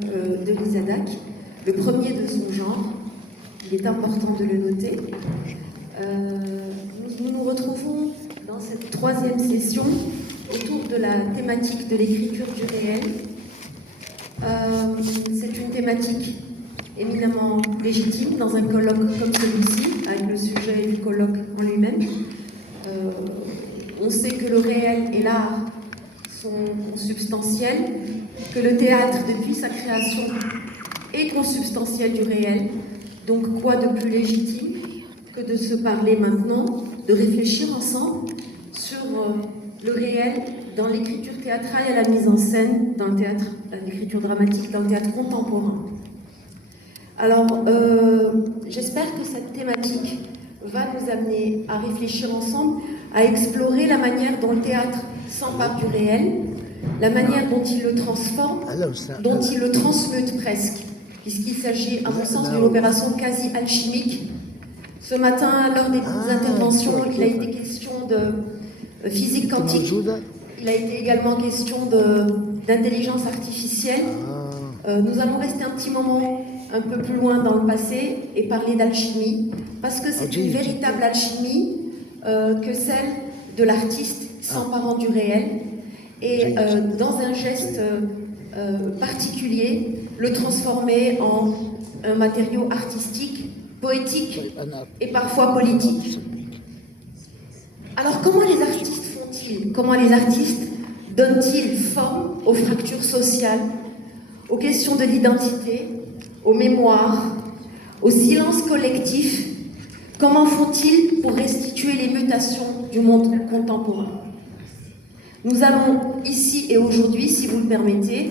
de l'ISADAC, le premier de son genre. Il est important de le noter. Nous nous retrouvons dans cette troisième session autour de la thématique de l'écriture du réel. C'est une thématique éminemment légitime dans un colloque comme celui-ci, avec le sujet du colloque en lui-même. On sait que le réel et l'art sont consubstantiels, que le théâtre, depuis sa création, est consubstantiel du réel. Donc quoi de plus légitime que de se parler maintenant, de réfléchir ensemble sur le réel dans l'écriture théâtrale et la mise en scène, dans le théâtre, l'écriture dramatique, dans le théâtre contemporain. Alors, j'espère que cette thématique va nous amener à réfléchir ensemble, à explorer la manière dont le théâtre s'empare du réel, la manière dont il le transforme, dont il le transmute presque, puisqu'il s'agit, à mon sens, d'une opération quasi alchimique. Ce matin, lors des interventions, il a été question de physique quantique, il a été également question d'intelligence artificielle. Nous allons rester un petit moment un peu plus loin dans le passé et parler d'alchimie, parce que c'est une véritable alchimie que celle de l'artiste s'emparant du réel et dans un geste particulier, le transformer en un matériau artistique, poétique et parfois politique. Alors comment les artistes font-ils? Comment les artistes donnent-ils forme aux fractures sociales, aux questions de l'identité, aux mémoires, au silence collectif? Comment font-ils pour restituer les mutations du monde contemporain? Nous allons ici et aujourd'hui, si vous le permettez,